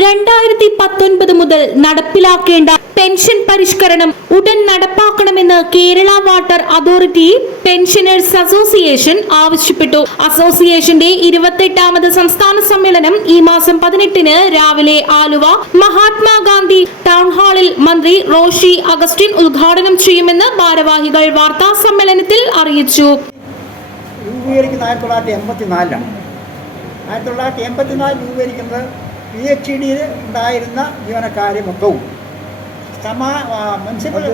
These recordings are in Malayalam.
2019 മുതൽ നടപ്പിലാക്കേണ്ട പെൻഷൻ പരിഷ്കരണം ഉടൻ നടപ്പാക്കണമെന്ന് Kerala water authority pensioners association ആവശ്യപ്പെട്ടു. അസോസിയേഷന്റെ 28ാമത് സംസ്ഥാന സമ്മേളനം ഈ മാസം 18-ന് രാവിലെ ആലുവ മഹാത്മാഗാന്ധി ടൗൺ ഹാളിൽ മന്ത്രി റോഷി അഗസ്റ്റിൻ ഉദ്ഘാടനം ചെയ്യുമെന്ന് ഭാരവാഹികൾ വാർത്താ സമ്മേളനത്തിൽ അറിയിച്ചു. 1984 രൂപീകരിക്കുന്നത് PHED ഉണ്ടായിരുന്ന ജീവനക്കാരെ മൊത്തവും മുനിസിപ്പൽ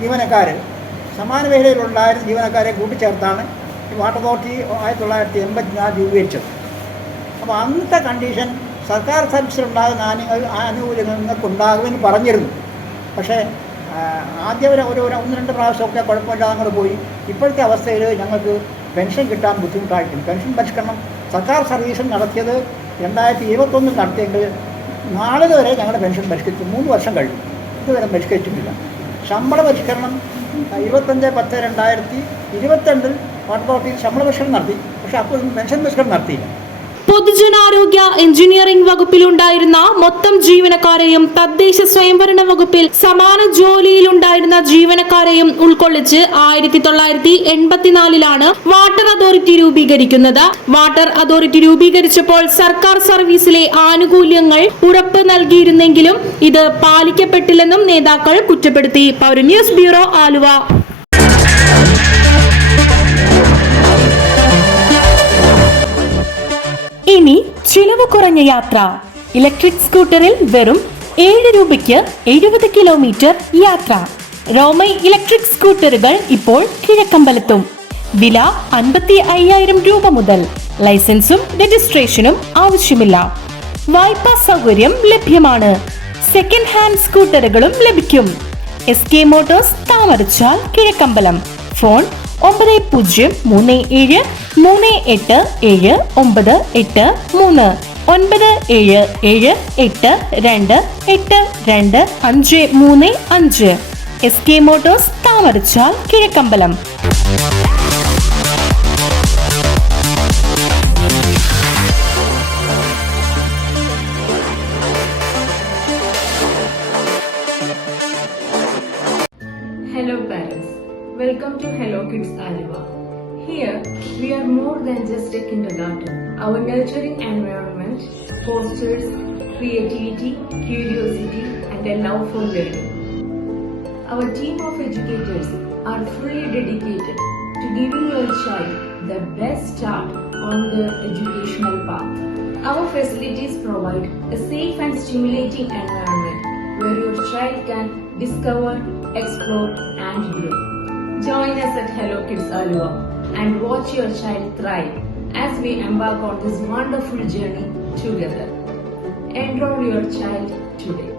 ജീവനക്കാർ സമാന മേഖലയിലുണ്ടായിരുന്ന ജീവനക്കാരെ കൂട്ടിച്ചേർത്താണ് വാട്ടർ അതോറിറ്റി 1984 രൂപീകരിച്ചത്. അപ്പോൾ അന്നത്തെ കണ്ടീഷൻ സർക്കാർ സർവീസിലുണ്ടാകുന്ന ആനുകൂല്യങ്ങൾ നിങ്ങൾക്കുണ്ടാകുമെന്ന് പറഞ്ഞിരുന്നു. പക്ഷേ ആദ്യം ഒരു 1-2 പ്രാവശ്യമൊക്കെ കുഴപ്പമില്ലാതെ അങ്ങോട്ട് പോയി. ഇപ്പോഴത്തെ അവസ്ഥയിൽ ഞങ്ങൾക്ക് പെൻഷൻ കിട്ടാൻ ബുദ്ധിമുട്ടായിട്ടുണ്ട്. പെൻഷൻ പരിഷ്കരണം സർക്കാർ സർവീസിൽ നടത്തിയത് 2021 നടത്തിയെങ്കിൽ നാളെ വരെ ഞങ്ങളുടെ പെൻഷൻ പരിഷ്കരിച്ചു. 3 വർഷം കഴിഞ്ഞു, ഇതുവരെ പരിഷ്കരിച്ചിട്ടില്ല. ശമ്പള പരിഷ്കരണം 25/10/2022 വാട്ടർ അതോറിറ്റിയിൽ ശമ്പള പരിഷ്കരണം നടത്തി. പക്ഷേ അപ്പോൾ പെൻഷൻ പരിഷ്കരണം നടത്തിയില്ല. പൊതുജനാരോഗ്യ എഞ്ചിനീയറിംഗ് വകുപ്പിലുണ്ടായിരുന്ന മൊത്തം ജീവനക്കാരെയും തദ്ദേശ സ്വയംഭരണ വകുപ്പിൽ സമാന ജോലിയിലുണ്ടായിരുന്ന ജീവനക്കാരെയും ഉൾക്കൊള്ളിച്ച് 1984-ലാണ് വാട്ടർ അതോറിറ്റി രൂപീകരിക്കുന്നത്. വാട്ടർ അതോറിറ്റി രൂപീകരിച്ചപ്പോൾ സർക്കാർ സർവീസിലെ ആനുകൂല്യങ്ങൾ ഉറപ്പ് നൽകിയിരുന്നെങ്കിലും ഇത് പാലിക്കപ്പെട്ടില്ലെന്നും നേതാക്കൾ കുറ്റപ്പെടുത്തി. പൗരന്യൂസ് ബ്യൂറോ, ആലുവ. ഇനി ചിലവ് കുറഞ്ഞ യാത്ര. ഇലക്ട്രിക് സ്കൂട്ടറിൽ വെറും 7 രൂപയ്ക്ക് 70 കിലോമീറ്റർ യാത്ര. റോമൈ ഇലക്ട്രിക് സ്കൂട്ടറുകൾ ഇപ്പോൾ കിഴക്കമ്പലത്തും. വില 55,000 രൂപ മുതൽ. ലൈസൻസും രജിസ്ട്രേഷനും ആവശ്യമില്ല. വായ്പാ സൗകര്യം ലഭ്യമാണ്. സെക്കൻഡ് ഹാൻഡ് സ്കൂട്ടറുകളും ലഭിക്കും. SK Motors, Thamarachal, Kizhakkambalam. Phone 9037387983 9778828235. SK Motors, Thamarachal, Kizhakkambalam. Hello parents, welcome to Hello Kids Aluva. Here we are more than just a kindergarten. Our nurturing environment fosters creativity, curiosity and a love for learning. Our team of educators are fully dedicated to giving your child the best start on their educational path. Our facilities provide a safe and stimulating environment where your child can discover, explore and grow. Join us at Hello Kids Aluva and watch your child thrive as we embark on this wonderful journey together. Enroll your child today.